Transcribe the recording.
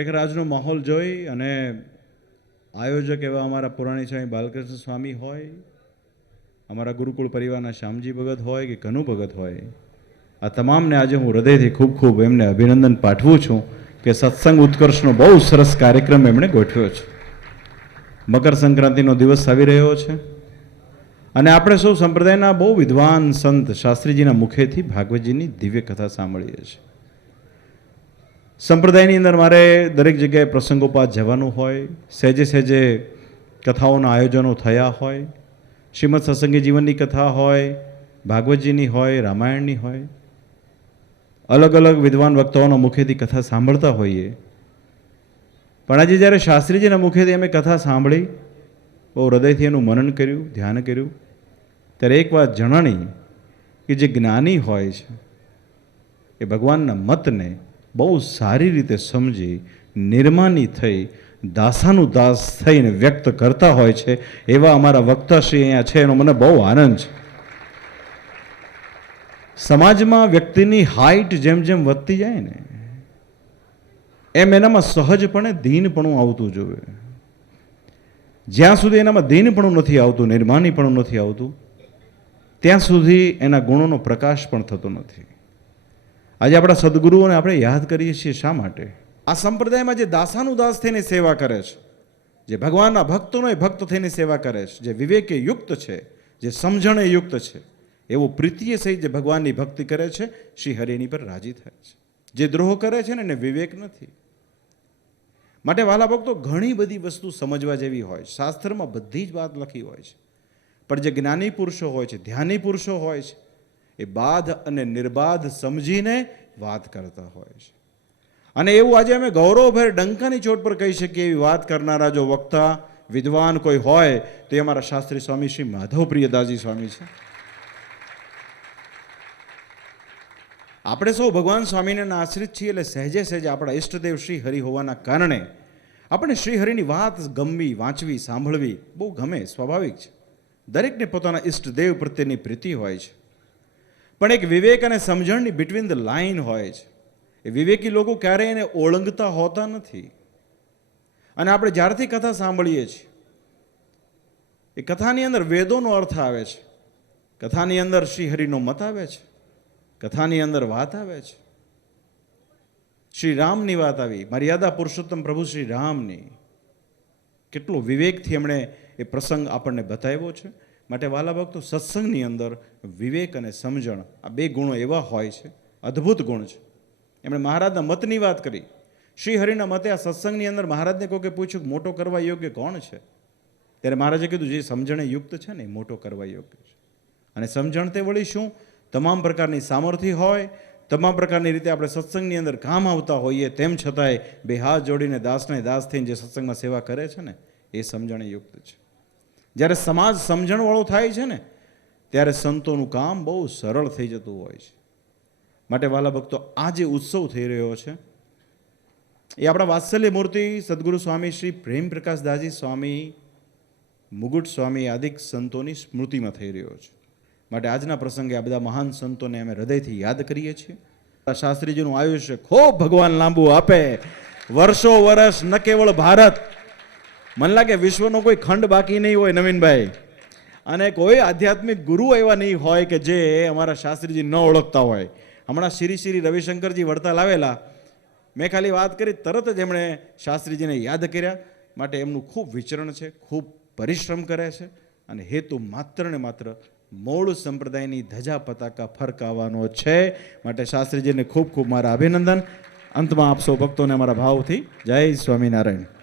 ખરેખર આજનો માહોલ જોઈ અને આયોજક એવા અમારા પુરાણી સ્વામી બાલકૃષ્ણ સ્વામી હોય, અમારા ગુરુકુળ પરિવારના શ્યામજી ભગત હોય કે કનુ ભગત હોય, આ તમામને આજે હું હૃદયથી ખૂબ ખૂબ એમને અભિનંદન પાઠવું છું કે સત્સંગ ઉત્કર્ષનો બહુ સરસ કાર્યક્રમ એમણે ગોઠવ્યો છે. મકર સંક્રાંતિનો દિવસ આવી રહ્યો છે અને આપણે સૌ સંપ્રદાયના બહુ વિદ્વાન સંત શાસ્ત્રીજીના મુખેથી ભાગવતજીની દિવ્ય કથા સાંભળીએ છીએ. સંપ્રદાયની અંદર મારે દરેક જગ્યાએ પ્રસંગોપાત જવાનું હોય, સહેજે સહેજે કથાઓના આયોજનો થયા હોય, શ્રીમદ સત્સંગી જીવનની કથા હોય, ભાગવતજીની હોય, રામાયણની હોય, અલગ અલગ વિદ્વાન વક્તાઓના મુખેથી કથા સાંભળતા હોઈએ. પણ આજે જ્યારે શાસ્ત્રીજીના મુખેથી અમે કથા સાંભળી, બહુ હૃદયથી એનું મનન કર્યું, ધ્યાન કર્યું, ત્યારે એક વાત જણાણી કે જે જ્ઞાની હોય છે એ ભગવાનના મતને બહુ સારી રીતે સમજી નિર્માની થઈ દાસાનું દાસ થઈને વ્યક્ત કરતા હોય છે. એવા અમારા વક્તાશ્રી અહીંયા છે, એનો મને બહુ આનંદ છે. સમાજમાં વ્યક્તિની હાઈટ જેમ જેમ વધતી જાય ને એમ એનામાં સહજપણે દીનપણું આવતું જોઈએ. જ્યાં સુધી એનામાં દીનપણું નથી આવતું, નિર્માનીપણું નથી આવતું, ત્યાં સુધી એના ગુણોનો પ્રકાશ પણ થતો નથી. આજે આપણા સદગુરુઓને આપણે યાદ કરીએ છીએ શા માટે? આ સંપ્રદાયમાં જે દાસાનું દાસ થઈને સેવા કરે છે, જે ભગવાનના ભક્તોનો ભક્ત થઈને સેવા કરે છે, જે વિવેકે યુક્ત છે, જે સમજણે યુક્ત છે, એવો પ્રીતિએ સહિત જે ભગવાનની ભક્તિ કરે છે, શ્રી હરિની પર રાજી થાય છે. જે દ્રોહ કરે છે ને એને વિવેક નથી. માટે વાલા ભક્તો, ઘણી બધી વસ્તુ સમજવા જેવી હોય, શાસ્ત્રમાં બધી જ વાત લખી હોય છે, પણ જે જ્ઞાની પુરુષો હોય છે, ધ્યાની પુરુષો હોય છે, એ બાધ અને નિર્બાધ સમજીને વાત કરતા હોય છે. અને એવું આજે અમે ગૌરવભેર ડંકાની ચોટ પર કહી શકીએ એવી વાત કરનારા જો વક્તા વિદ્વાન કોઈ હોય તો એ અમારા શાસ્ત્રી સ્વામી શ્રી માધવપ્રિયદાસજી સ્વામી છે. આપણે સૌ ભગવાન સ્વામિનારાયણના આશ્રિત છીએ, એટલે સહેજે સહેજે આપણા ઈષ્ટદેવ શ્રી હરિ હોવાના કારણે આપણે શ્રી હરિની વાત ગમવી, વાંચવી, સાંભળવી બહુ ગમે, સ્વાભાવિક છે. દરેકને પોતાના ઈષ્ટદેવ પ્રત્યેની પ્રીતિ હોય છે, પણ એક વિવેક અને સમજણની બિટવીન ધ લાઇન હોય છે. એ વિવેકી લોકો ક્યારેય એને ઓળંગતા હોતા નથી. અને આપણે જ્યારથી કથા સાંભળીએ છીએ એ કથાની અંદર વેદોનો અર્થ આવે છે, કથાની અંદર શ્રી હરિનો મત આવે છે, કથાની અંદર વાત આવે છે. શ્રી રામની વાત આવી, મર્યાદા પુરુષોત્તમ પ્રભુ શ્રી રામની. કેટલો વિવેકથી એમણે એ પ્રસંગ આપણને બતાવ્યો છે. માટે વાલા ભક્તો, સત્સંગની અંદર વિવેક અને સમજણ આ બે ગુણો એવા હોય છે, અદ્ભુત ગુણ છે. એમણે મહારાજના મતની વાત કરી. શ્રી હરિના મતે આ સત્સંગની અંદર મહારાજને કોઈકે પૂછ્યું મોટો કરવા યોગ્ય કોણ છે, ત્યારે મહારાજે કીધું જે સમજણે યુક્ત છે ને એ મોટો કરવા યોગ્ય છે. અને સમજણ તે વળી શું? તમામ પ્રકારની સામર્થ્ય હોય, તમામ પ્રકારની રીતે આપણે સત્સંગની અંદર કામ આવતા હોઈએ, તેમ છતાંય બે હાથ જોડીને દાસને દાસ થઈને જે સત્સંગમાં સેવા કરે છે ને એ સમજણે યુક્ત છે. જ્યારે સમાજ સમજણવાળો થાય છે ને ત્યારે સંતોનું કામ બહુ સરળ થઈ જતું હોય છે. માટે વાલા ભક્તો, આ જે ઉત્સવ થઈ રહ્યો છે એ આપણા વાત્સલ્ય મૂર્તિ સદગુરુ સ્વામી શ્રી પ્રેમ પ્રકાશદાસજી સ્વામી, મુગુટ સ્વામી આદિક સંતોની સ્મૃતિમાં થઈ રહ્યો છે. માટે આજના પ્રસંગે આ બધા મહાન સંતોને અમે હૃદયથી યાદ કરીએ છીએ. શાસ્ત્રીજીનું આયુષ્ય ખૂબ ભગવાન લાંબુ આપે, વર્ષો વર્ષ, ન કેવળ ભારત, મને લાગે વિશ્વનો કોઈ ખંડ બાકી નહીં હોય નવીનભાઈ, અને કોઈ આધ્યાત્મિક ગુરુ એવા નહીં હોય કે જે અમારા શાસ્ત્રીજી ન ઓળખતા હોય. હમણાં શ્રી રવિશંકરજી વડતાલ આવેલા, મેં ખાલી વાત કરી તરત જ એમણે શાસ્ત્રીજીને યાદ કર્યા. માટે એમનું ખૂબ વિચરણ છે, ખૂબ પરિશ્રમ કરે છે, અને હેતુ માત્ર ને માત્ર મૂળ સંપ્રદાયની ધજા પતાકા ફરકાવવાનો છે. માટે શાસ્ત્રીજીને ખૂબ ખૂબ મારા અભિનંદન. અંતમાં આપ સૌ ભક્તોને અમારા ભાવથી જય સ્વામિનારાયણ.